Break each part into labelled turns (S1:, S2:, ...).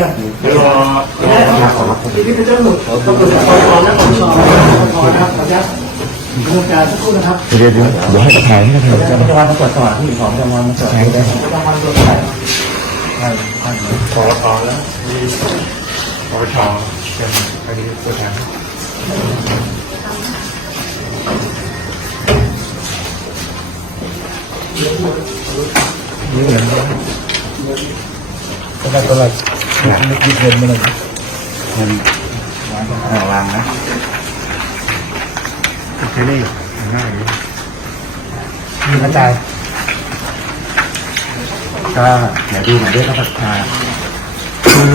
S1: อะพี่
S2: ที่เป็นเจ้าหนุ่มตำรวจปปและปชปปนะครับขออนุญาตดำเนินการสักครู่นะครับ
S3: เดี๋ยวเดี๋ยวเดี๋ยวให้ถ่ายให้ถ่ายจะ
S2: จะมาตรวจสอบที่ของจะมาตรวจสอบได้จะมาตรวจสอบ
S4: ปอทแล้วมีปอทเป็นคดีตัวแทน
S3: นี่เหมือน กันก็ได้ตัวละนึกยึดเงินมาเลยมันวางนะโอเคนี่ง่ายมีกระจายก็เดี๋ยวดูหน่อยด้วยครับอ่าคือ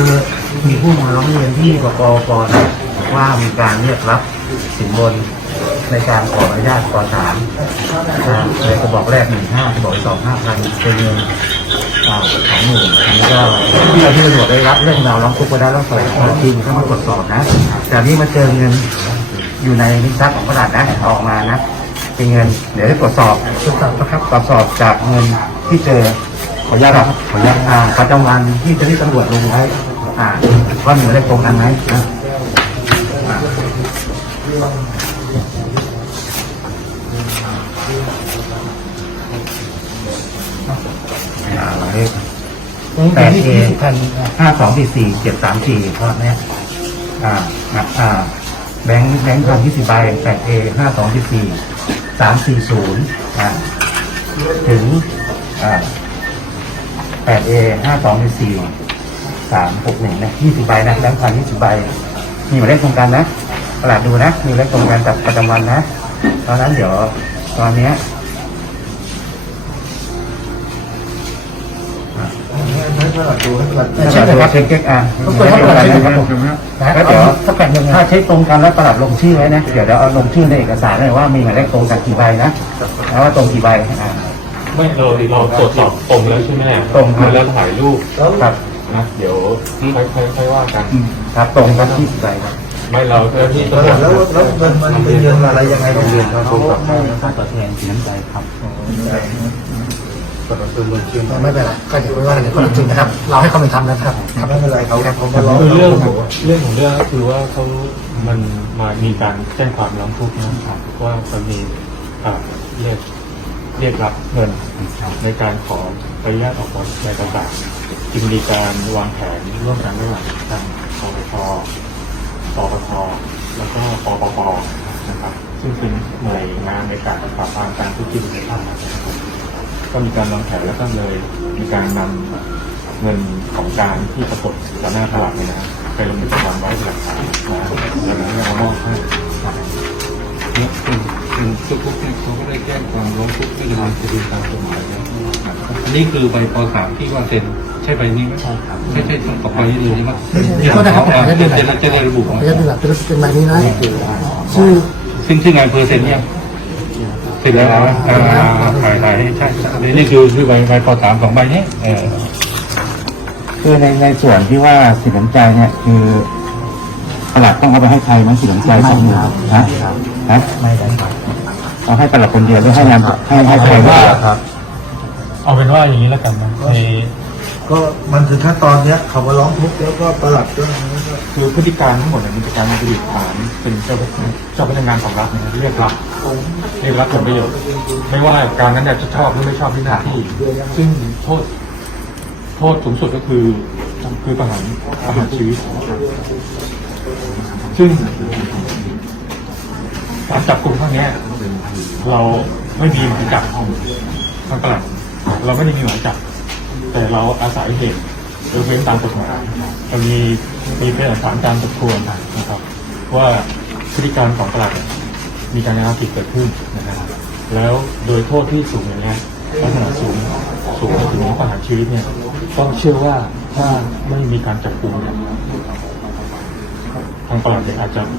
S3: มีผู้มาร้องเรียนที่กกปนะว่ามีการเรียกรับสินบน ในการขออนุญาตปสามนะในกระบอกแรกหนึ่งห้ากระบอกสองห้าพันเป็นเงินสองหมื่นอันนี้ก็ที่เราที่ตำรวจได้รับเรื่องราวร้องทุกข์ไปได้วแล้วส่งทีมเข้ามาตรวจสอบนะแต่นนี้มาเจอเงินอยู่ในลิ้นชักของกระดาษนะออกมานะเป็นเงินเดี๋ยวได้ตรวจสอบตรวจสอบนะครับตรวจสอบจากเงินที่เจอขออนุญาตครับขออนุญาตอ่าประจำวันที่เจ้าหน้าที่ตำรวจลงไว้อ่าว่ามีอะไรตรงกันไหมนะอ่าอ่าหมาย เลขแปดเอพันห้าสองสี่สี่เจ็ดสามสี่เพราะเนี้ยอ่าอ่าอ่าแบงค์แบงค์พันยี่สิบใบแปดเอห้าสองสี่สี่สามสี่ศูนย์อ่าถึงอ่าแปดเอห้าสองสี่สามหกหนึ่งนะยี่สิบใบนะแบงค์พันยี่สิบใบมีหมายเลขตรงกันนะประหลาดดูนะ มีหมายเลขตรงกันกับประจำวันนะ เพราะฉะนั้นเดี๋ยวตอนเนี้ย
S2: ให้ตรวจดูให้ตรวจ
S3: เช็คเลยครับเช็คเช็คอะ
S2: ต้องตรวจให้ตรวจเช็คครับผม
S3: นะแล้วเดี๋ยว
S2: ถ้าแปดหนึ่ง
S3: ถ้าเช็คตรงกันแล้วประหลัดลงชื่อไว้นะ เดี๋ยวเดี๋ยวเอาลงชื่อในเอกสารเลยว่ามีหมายเลขตรงกันกี่ใบนะแล้วว่าตรงกี่ใบอ่า
S4: ไม่เราเราตรวจสอบตรงแล้วใช่ไหม
S3: ตรงครับ
S4: แล้วถ่ายรูป
S3: ครับ
S4: นะเดี๋ยวค่อยค่อยว่ากัน
S3: ครับตรงครับยี่ใบครับ
S4: ไม่เราเจ้าที่
S2: แล้ว
S4: ตำรวจ
S2: แล้วแล้วเงินมันเป็นเงินอะไรยังไงโรงเรียนครับ
S3: เขาให้ค่าตอบแทนเสีน้ำใจครับ
S4: ตรวจสอบเรื่องชื่อ
S2: ไม่เป็นไรก็เดี๋ยวไม่ว่ากันเดี๋ยวคนจริงนะครับ เราให้ความเป็นธรรมนะครับครับไม่เป็นไรครับผมมาร้อง
S4: คือเรื่องเรื่องของเรื่องก็คือว่าเขามันมามีการแจ้งความร้องทุกข์นะครับว่ามันมีอ่าเรียกเรียกรับเงินในการขออนุญาตออกใบต่างๆจึงมีการวางแผนร่วมกันระหว่างทางปปชปปทแล้วก็ปปปนะครับ ซึ่งเป็นหน่วยงานในการปราบปรามการทุจริตในภาครัฐนะครับ ก็มีการวางแผนแล้วก็เลยมีการนำเงินของการที่ปรากฏต่อหน้าตลาดเนี่ยนะไปลงบันทึกประจำวันไว้เป็นหลักฐานนะแล้วนั้นเอามอบให้
S5: แล้วคุณคุณทุกทุกเนี่ยเขาก็ได้แจ้งความร้องทุกข์ที่ดำเนินคดีตามกฎหมายแล้วอันนี้คือใบปสามที่ว่าเซ็นใช่ใบนี้ไหมใช่ครับไม่ใช่ต้องต่อไปนี้เลยใช่ไหม
S2: เดี๋ยวนะครับผมจะ
S5: จะ
S2: ดูหน่
S5: จะจะได้ระบุ
S2: ผมจะดูหลักเป็นใบนี้นะชื่อ
S5: ซึ่งซึ่งงานเพอร์เซ็นต์เนี่ย เสร็จแล้วนะอ่าถ่ายถ่ายให้ใช่ใช่อันนี้คือคือใบใบปสามสองใบนี้เออ
S3: คือในในส่วนที่ว่าสินน้ำใจเนี่ยคือประหลัดต้องเอาไปให้ใครมั้งสินน้ำใจสองหมื่นฮะฮะไม่ได้เอาให้ประหลัดคนเดียวหรือให้งานให้ให้ใครบ้างครับ
S4: เอาเป็นว่าอย่างนี้แล้วกันนะใน
S2: ก็มันถึงขั้นตอนเนี้ยเขามาร้องทุกข์แล้วก็ประหลัดก็
S4: คือพฤติการทั้งหมดเนี่ยมันจะการมีผลิตฐานเป็นเจ้าพนักงานเจ้าพนักงานของรัฐนะครับเรียกรับเรียกรับผลประโยชน์ไม่ว่าการนั้นเนี่ยจะชอบหรือไม่ชอบที่หน้าที่ซึ่งโทษ โทษสูงสุดก็คือคือประหารประหารชีวิตซึ่งการจับกลุ่มครั้งนี้เราไม่มีหมายจับทางตลาดเราไม่ได้มีหมายจับ แต่เราอาศัยเหตุหรือเว้นตามกฎหมายจะมีมีเป็นหลักฐานการตรวจทวนนะครับ ว่าพฤติการของตลาดมีการกระทำผิดเกิดขึ้นนะครับแล้วโดยโทษที่สูงอย่างเงี้ยลักษณะสูงสูงถึงประหารชีวิตเนี่ยต้องเชื่อว่าถ้าไม่มีการจับกลุ่มเนี่ยทางตลาดเนี่ยอาจจะ